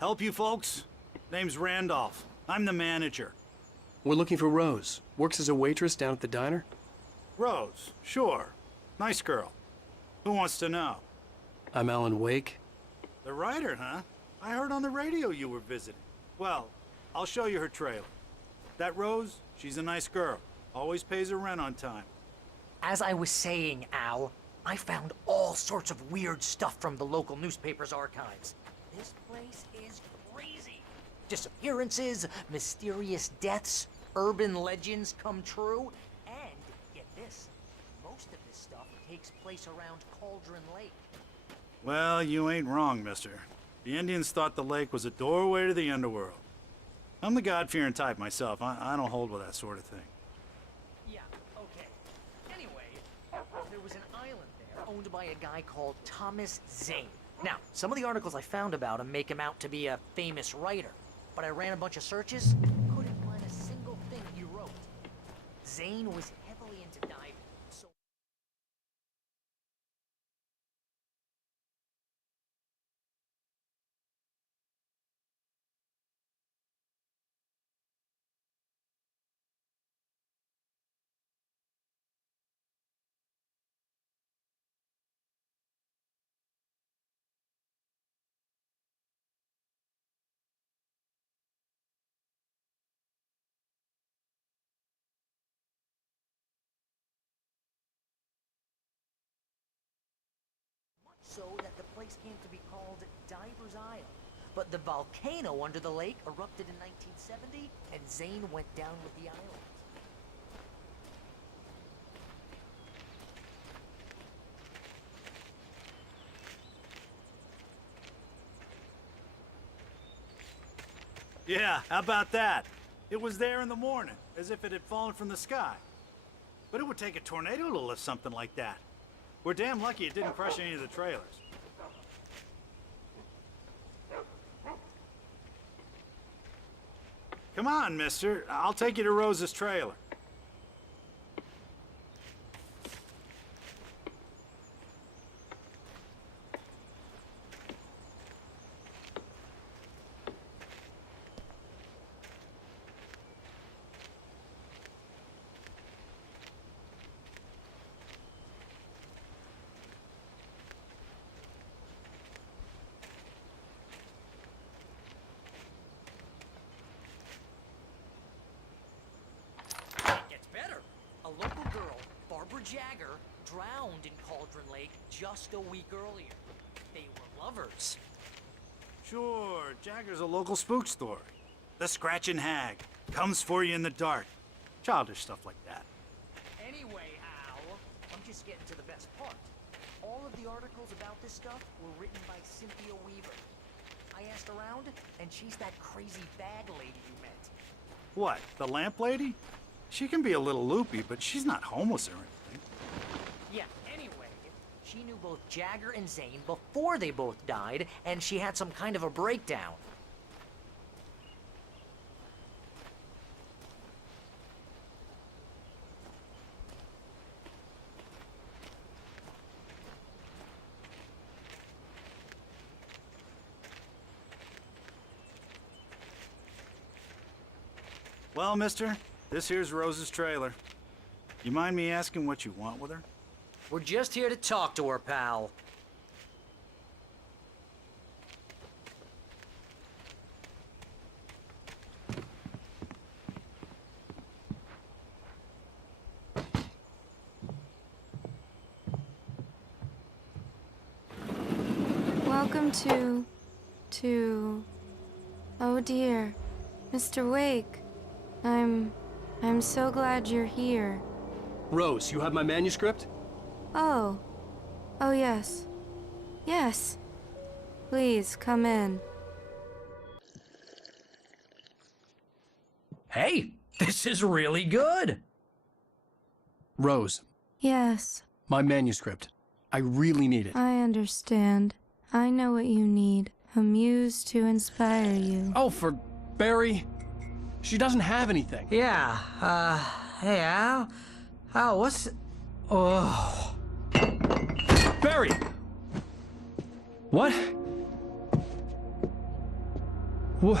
Help you folks? Name's Randolph. I'm the manager. We're looking for Rose. Works as a waitress down at the diner. Rose, sure. Nice girl. Who wants to know? I'm Alan Wake. The writer, huh? I heard on the radio you were visiting. Well, I'll show you her trailer. That Rose, she's a nice girl. Always pays her rent on time. As I was saying, Al, I found all sorts of weird stuff from the local newspaper's archives. This place is crazy. Disappearances, mysterious deaths, urban legends come true, and, get this, most of this stuff takes place around Cauldron Lake. Well, you ain't wrong, mister. The Indians thought the lake was a doorway to the underworld. I'm the God-fearing type myself. I don't hold with that sort of thing. Yeah, okay. Anyway, there was an island there owned by a guy called Thomas Zane. Now, some of the articles I found about him make him out to be a famous writer, but I ran a bunch of searches, couldn't find a single thing he wrote. Zane was heavily into diving, so... so that the place came to be called Diver's Isle. But the volcano under the lake erupted in 1970, and Zane went down with the island. Yeah, how about that? It was there in the morning, as if it had fallen from the sky. But it would take a tornado to lift something like that. We're damn lucky it didn't crush any of the trailers. Come on, mister. I'll take you to Rose's trailer. Local girl, Barbara Jagger, drowned in Cauldron Lake just a week earlier. They were lovers. Sure, Jagger's a local spook story. The Scratching Hag comes for you in the dark. Childish stuff like that. Anyway, Al, I'm just getting to the best part. All of the articles about this stuff were written by Cynthia Weaver. I asked around, and she's that crazy bag lady you met. What, the lamp lady? She can be a little loopy, but she's not homeless or anything. Yeah, anyway, she knew both Jagger and Zane before they both died, and she had some kind of a breakdown. Well, mister, this here's Rose's trailer. You mind me asking what you want with her? We're just here to talk to her, pal. Welcome to... Oh dear, Mr. Wake. I'm so glad you're here. Rose, you have my manuscript? Oh. Oh, yes. Yes. Please, come in. Hey, this is really good. Rose, Yes, my manuscript. I really need it. I understand. I know what you need. A muse to inspire you. Oh, for Barry. She doesn't have anything. Yeah, hey, Al? Al, what's... Oh... Barry! What? What?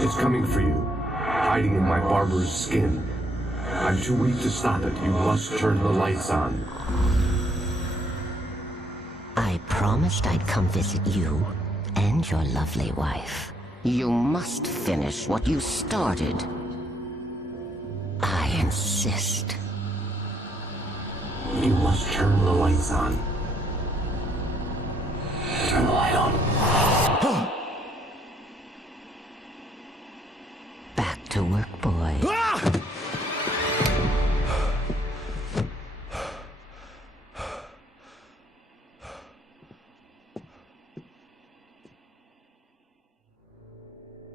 It's coming for you, hiding in my barber's skin. I'm too weak to stop it. You must turn the lights on. I promised I'd come visit you and your lovely wife. You must finish what you started. I insist. You must turn the lights on. Turn the light on. Back to work, boy.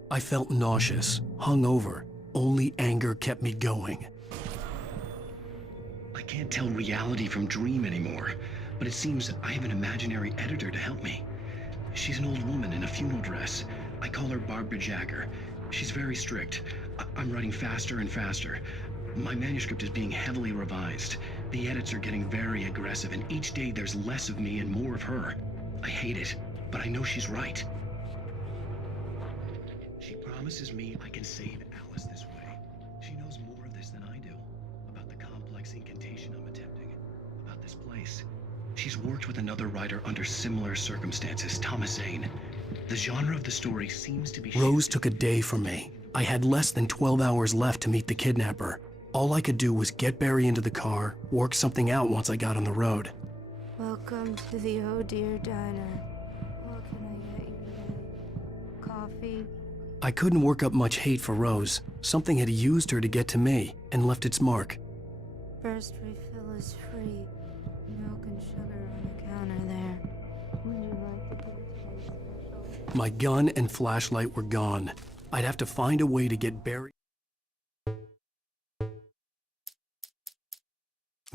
I felt nauseous, hungover. Only anger kept me going. I can't tell reality from dream anymore, but it seems I have an imaginary editor to help me. She's an old woman in a funeral dress. I call her Barbara Jacker. She's very strict. I'm writing faster and faster. My manuscript is being heavily revised. The edits are getting very aggressive, and each day there's less of me and more of her. I hate it, but I know she's right. She promises me I can save Alice this way. She knows more of this than I do. About the complex incantation I'm attempting. About this place. She's worked with another writer under similar circumstances, Thomas Zane. The genre of the story seems to be... Rose took a day from me. I had less than 12 hours left to meet the kidnapper. All I could do was get Barry into the car, work something out once I got on the road. Welcome to the Oh Dear Diner. What can I get you today? Coffee? I couldn't work up much hate for Rose. Something had used her to get to me and left its mark. First refill is free. Milk and sugar on the counter there. Would you like to get a special? My gun and flashlight were gone. I'd have to find a way to get Barry.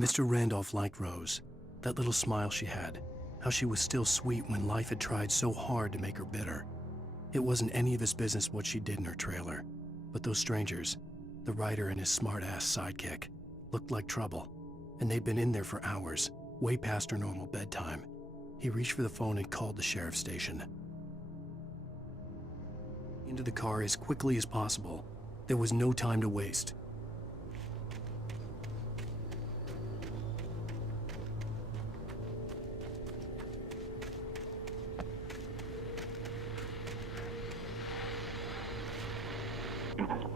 Mr. Randolph liked Rose. That little smile she had. How she was still sweet when life had tried so hard to make her bitter. It wasn't any of his business what she did in her trailer. But those strangers, the writer and his smart-ass sidekick, looked like trouble. And they'd been in there for hours, way past her normal bedtime. He reached for the phone and called the sheriff's station. Into the car as quickly as possible. There was no time to waste.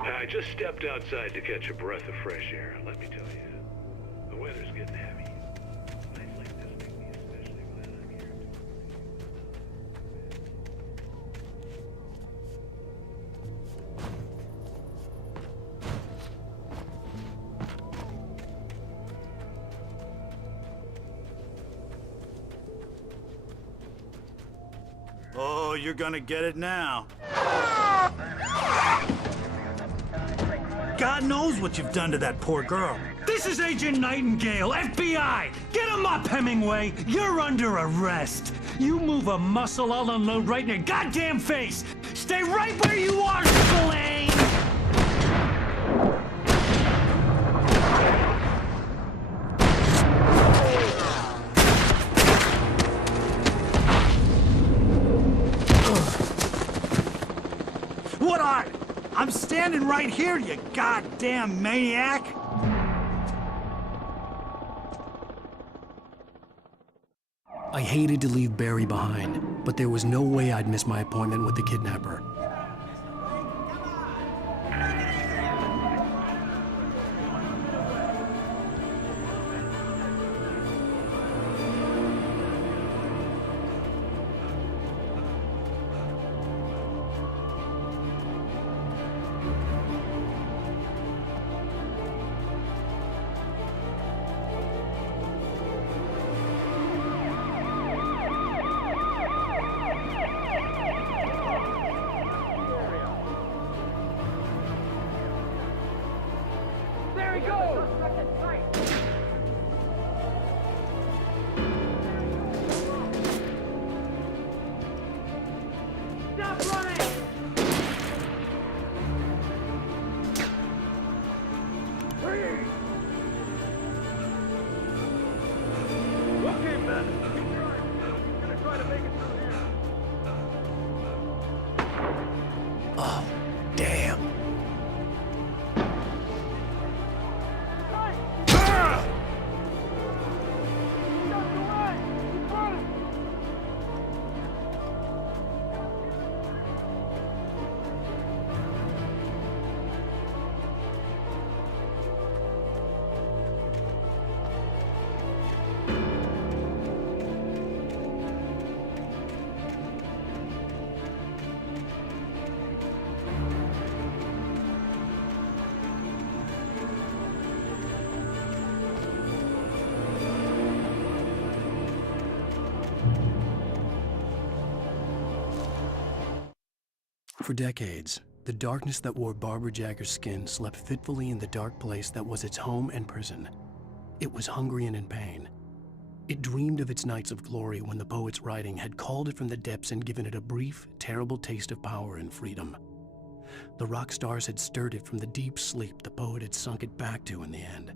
I just stepped outside to catch a breath of fresh air. Let me tell you, the weather's getting heavy. Nights like this make me especially glad I'm here. Oh, you're gonna get it now. God knows what you've done to that poor girl. This is Agent Nightingale, FBI! Get him up, Hemingway! You're under arrest! You move a muscle, I'll unload right in your goddamn face! Stay right where you are, Spillane! What are? I'm standing right here, you goddamn maniac! I hated to leave Barry behind, but there was no way I'd miss my appointment with the kidnapper. For decades, the darkness that wore Barbara Jagger's skin slept fitfully in the dark place that was its home and prison. It was hungry and in pain. It dreamed of its nights of glory when the poet's writing had called it from the depths and given it a brief, terrible taste of power and freedom. The rock stars had stirred it from the deep sleep the poet had sunk it back to in the end.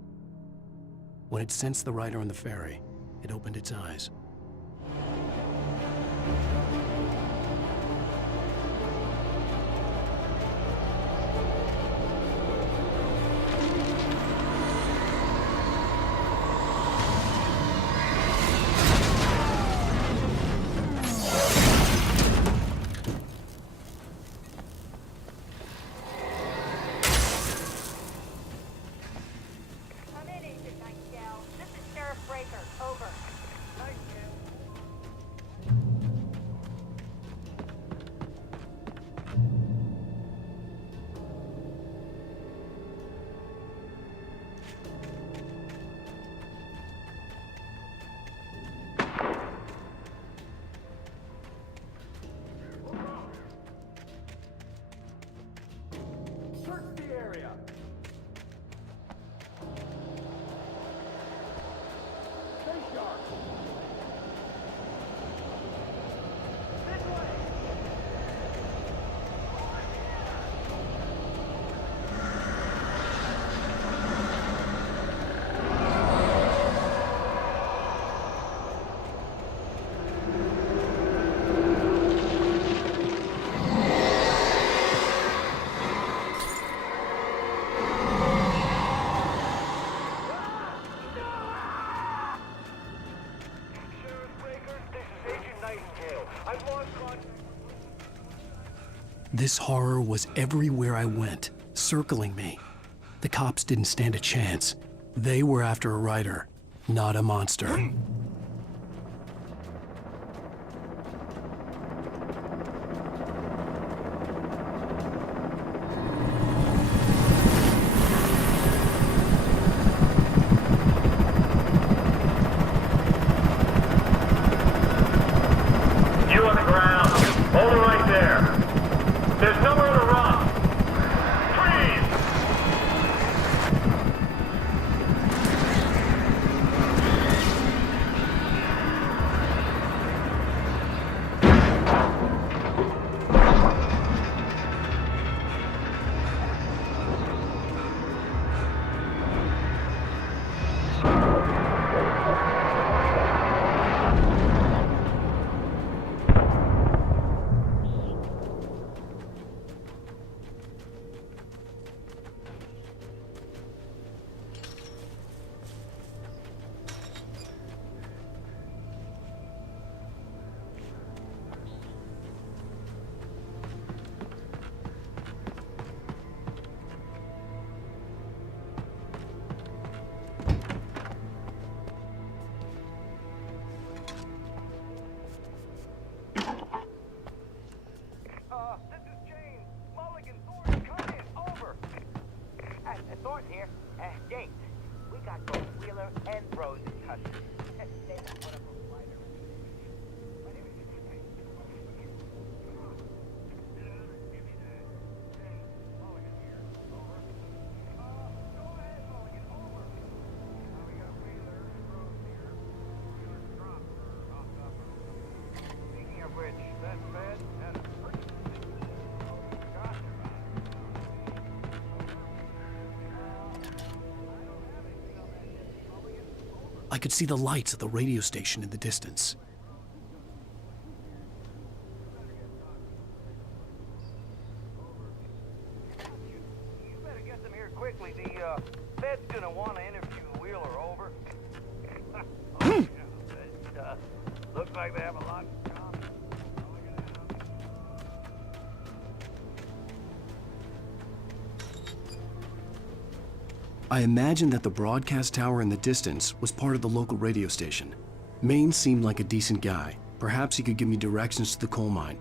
When it sensed the writer on the ferry, it opened its eyes. This horror was everywhere I went, circling me. The cops didn't stand a chance. They were after a writer, not a monster. I could see the lights of the radio station in the distance. You better get them here quickly. The Fed's gonna want to interview Wheeler, over. Looks like they have a lot in common. I imagined that the broadcast tower in the distance was part of the local radio station. Maine seemed like a decent guy. Perhaps he could give me directions to the coal mine.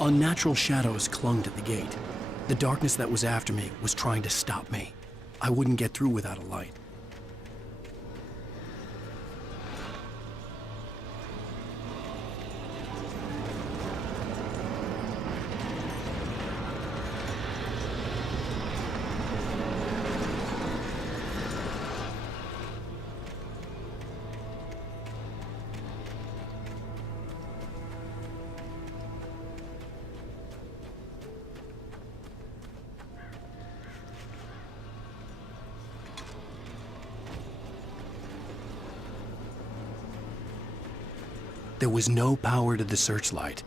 Unnatural shadows clung to the gate. The darkness that was after me was trying to stop me. I wouldn't get through without a light. There was no power to the searchlight.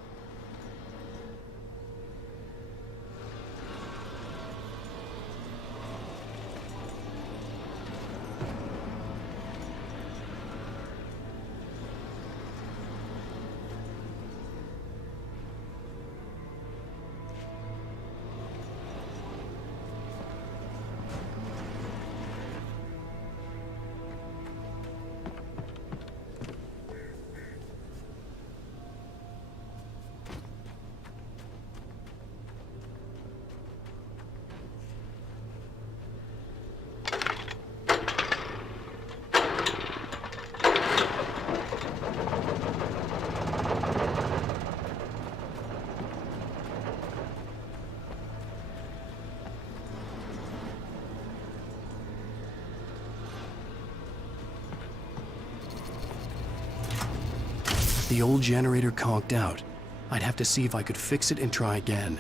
The old generator conked out. I'd have to see if I could fix it and try again.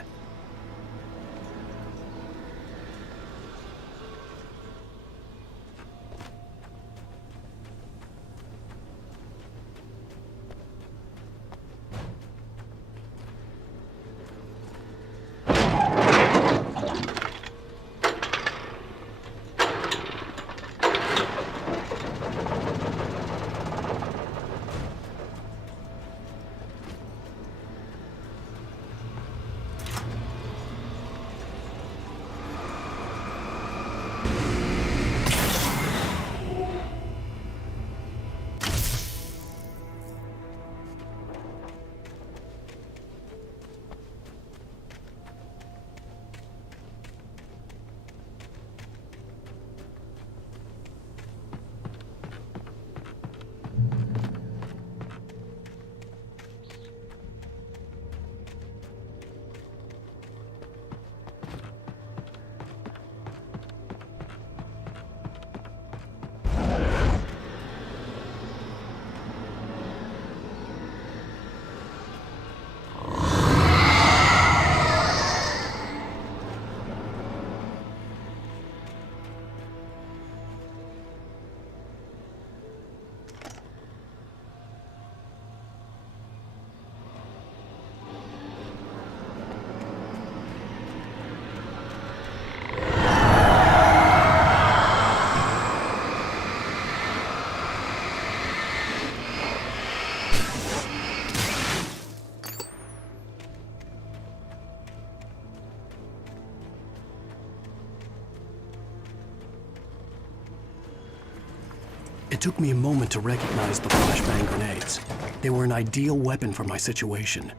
It took me a moment to recognize the flashbang grenades. They were an ideal weapon for my situation.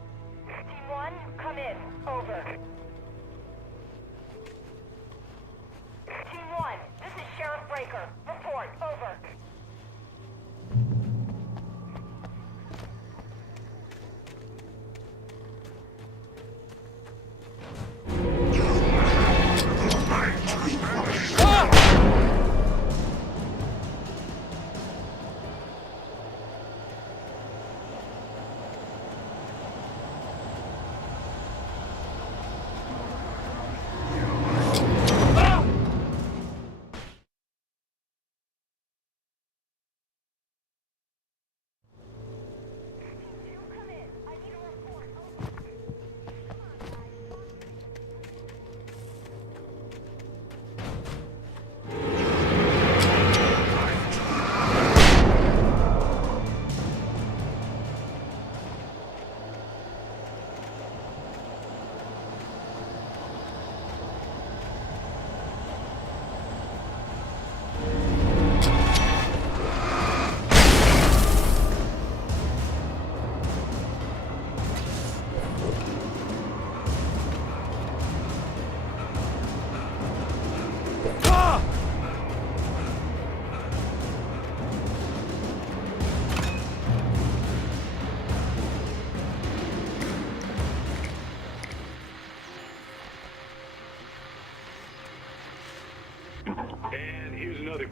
Team 1, come in. Over. Team 1, this is Sheriff Breaker. Report. Over.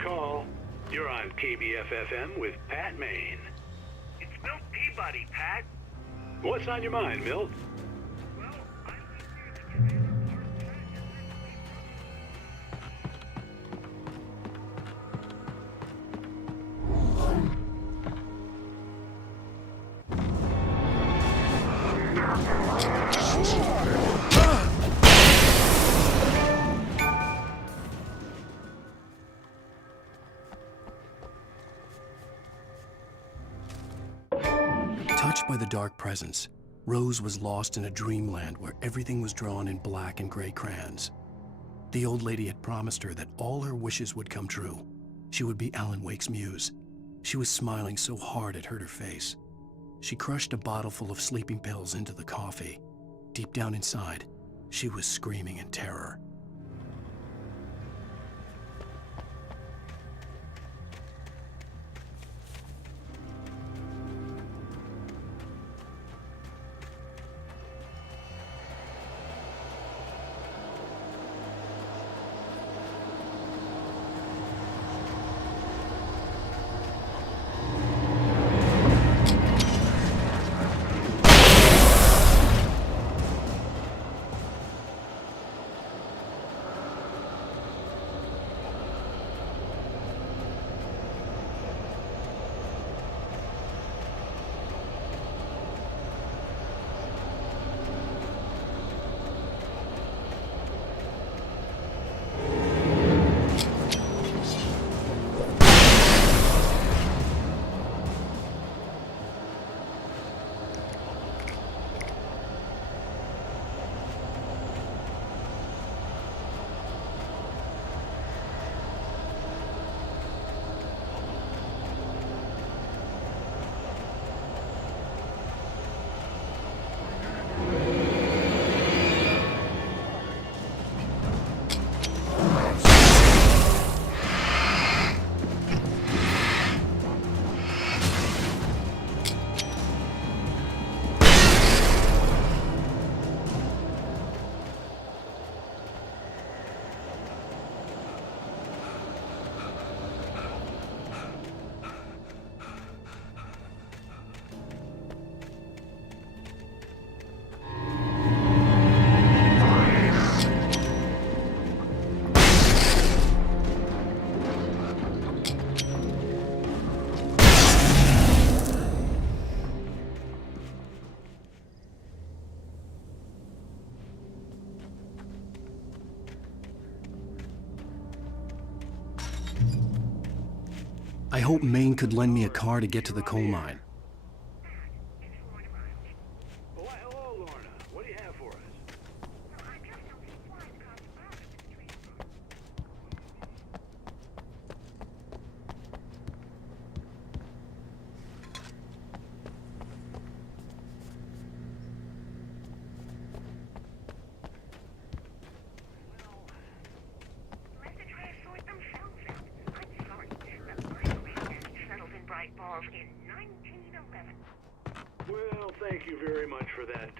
call. You're on KBF-FM with Pat Maine. It's Milt Peabody, Pat. What's on your mind, Milt? Well, I live near the trailer Touched by the dark presence, Rose was lost in a dreamland where everything was drawn in black and gray crayons. The old lady had promised her that all her wishes would come true. She would be Alan Wake's muse. She was smiling so hard it hurt her face. She crushed a bottle full of sleeping pills into the coffee. Deep down inside, she was screaming in terror. I hope Maine could lend me a car to get to the coal mine. Well, why, hello, Lorna. What do you have for us? Well, thank you very much for that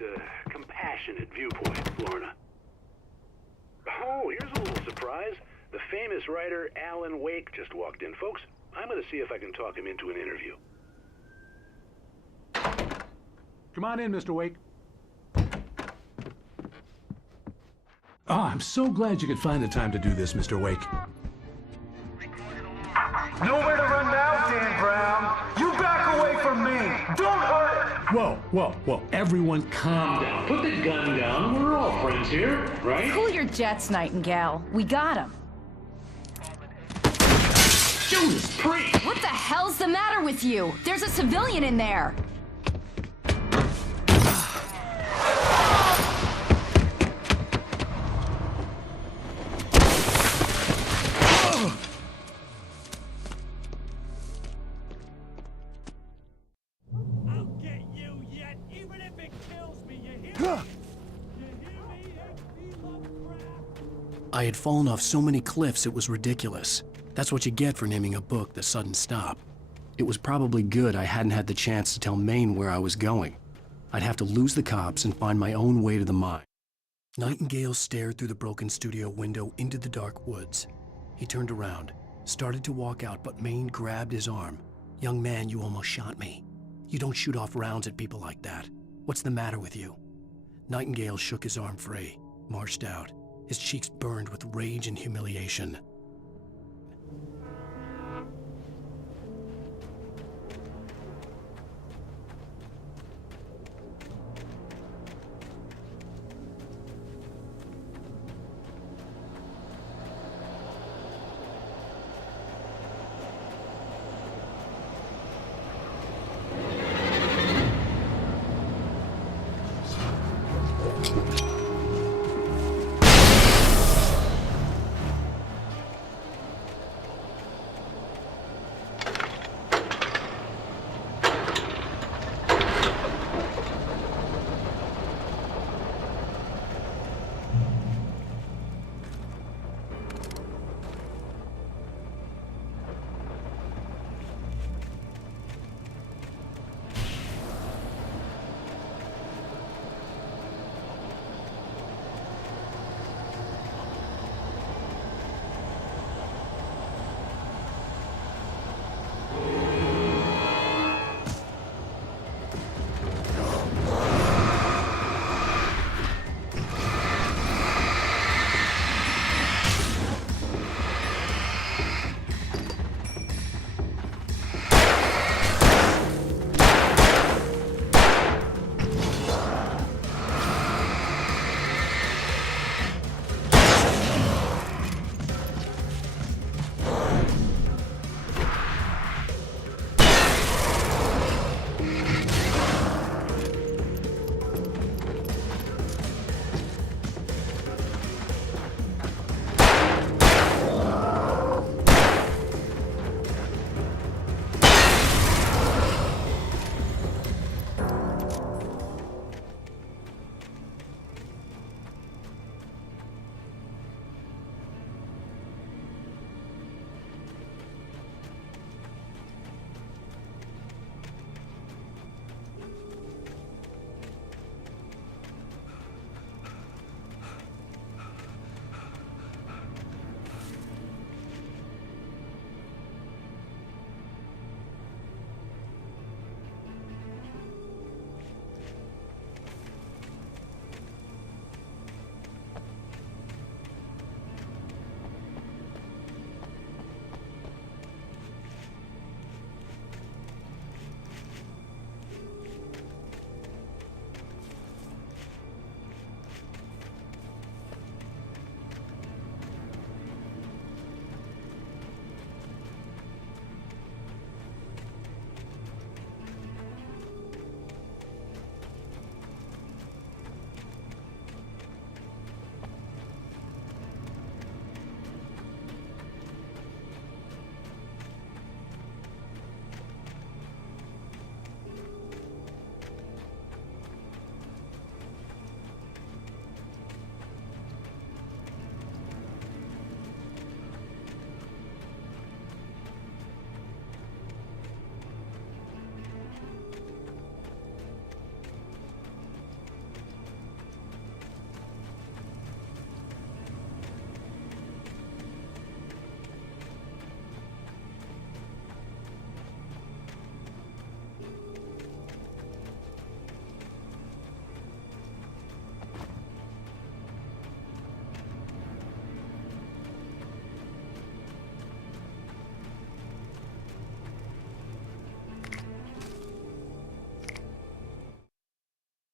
compassionate viewpoint, Lorna. Oh, here's a little surprise. The famous writer Alan Wake just walked in. Folks, I'm going to see if I can talk him into an interview. Come on in, Mr. Wake. Oh, I'm so glad you could find the time to do this, Mr. Wake. Nowhere to run now, Dan Brown. You back away from me. Don't hurt it. Whoa, everyone calm down. Put the gun down. We're all friends here, right? Cool your jets, Nightingale. We got him. Judas Priest! What the hell's the matter with you? There's a civilian in there. I had fallen off so many cliffs it was ridiculous. That's what you get for naming a book The Sudden Stop. It was probably good I hadn't had the chance to tell Maine where I was going. I'd have to lose the cops and find my own way to the mine. Nightingale stared through the broken studio window into the dark woods. He turned around, started to walk out, but Maine grabbed his arm. "Young man, you almost shot me. You don't shoot off rounds at people like that. What's the matter with you?" Nightingale shook his arm free, marched out. His cheeks burned with rage and humiliation.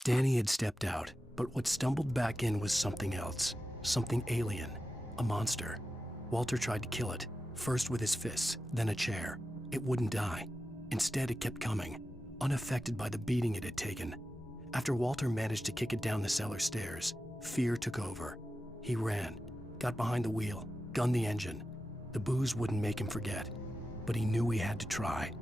Danny had stepped out, but what stumbled back in was something else. Something alien. A monster. Walter tried to kill it, first with his fists, then a chair. It wouldn't die. Instead, it kept coming, unaffected by the beating it had taken. After Walter managed to kick it down the cellar stairs, fear took over. He ran, got behind the wheel, gunned the engine. The booze wouldn't make him forget, but he knew he had to try.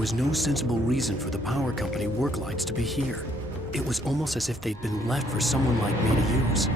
was no sensible reason for the power company work lights to be here. It was almost as if they'd been left for someone like me to use.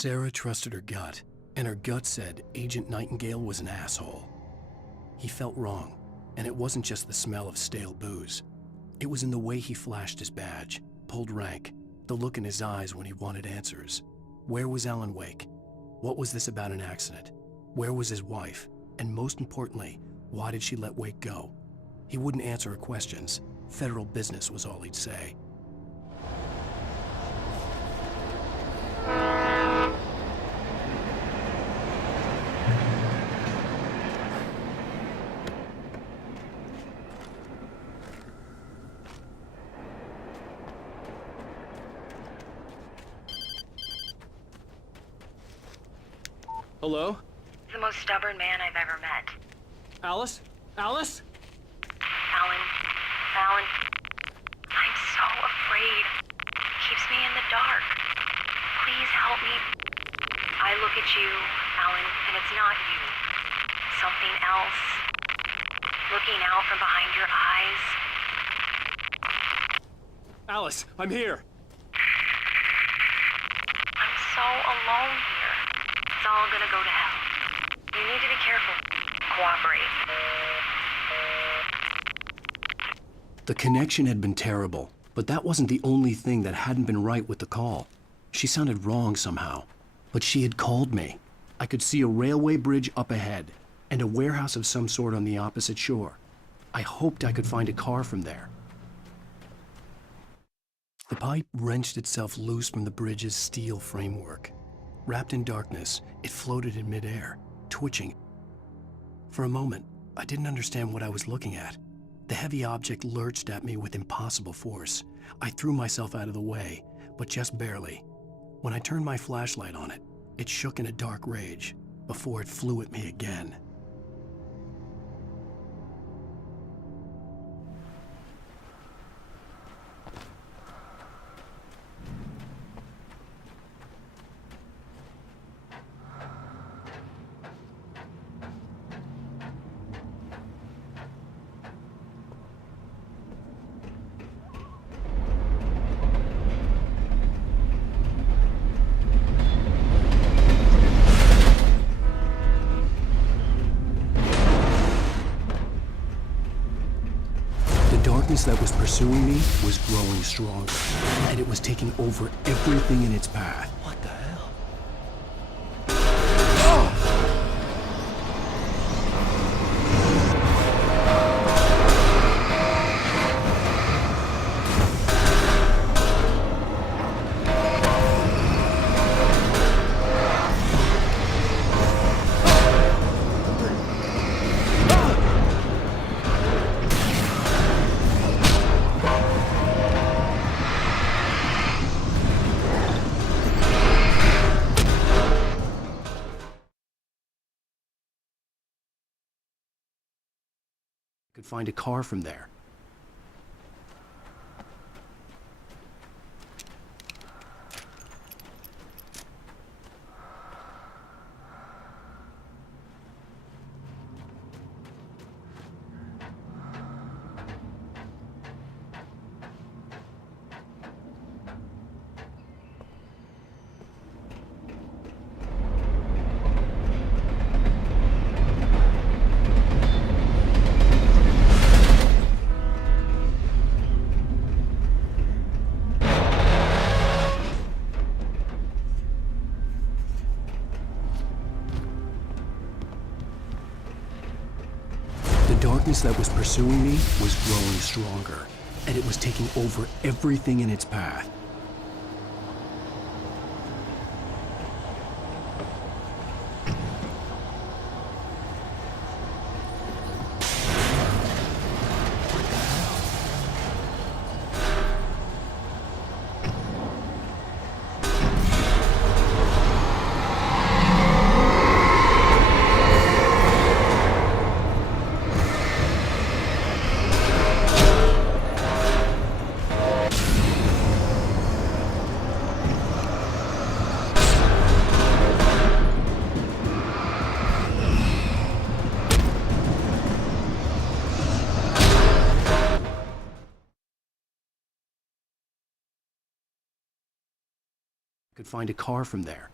Sarah trusted her gut, and her gut said Agent Nightingale was an asshole. He felt wrong, and it wasn't just the smell of stale booze. It was in the way he flashed his badge, pulled rank, the look in his eyes when he wanted answers. Where was Alan Wake? What was this about an accident? Where was his wife? And most importantly, why did she let Wake go? He wouldn't answer her questions. Federal business was all he'd say. Hello? The most stubborn man I've ever met. Alice? Alice? Alan. Alan. I'm so afraid. Keeps me in the dark. Please help me. I look at you, Alan, and it's not you. Something else. Looking out from behind your eyes. Alice, I'm here. I'm so alone here. It's all gonna go to hell. You need to be careful. Cooperate. The connection had been terrible, but that wasn't the only thing that hadn't been right with the call. She sounded wrong somehow, but she had called me. I could see a railway bridge up ahead, and a warehouse of some sort on the opposite shore. I hoped I could find a car from there. The pipe wrenched itself loose from the bridge's steel framework. Wrapped in darkness, it floated in midair, twitching. For a moment, I didn't understand what I was looking at. The heavy object lurched at me with impossible force. I threw myself out of the way, but just barely. When I turned my flashlight on it, it shook in a dark rage before it flew at me again. The darkness that was pursuing me was growing stronger, and it was taking over everything in its path. What the hell? Could find a car from there. The darkness that was pursuing me was growing stronger, and it was taking over everything in its path. Could find a car from there.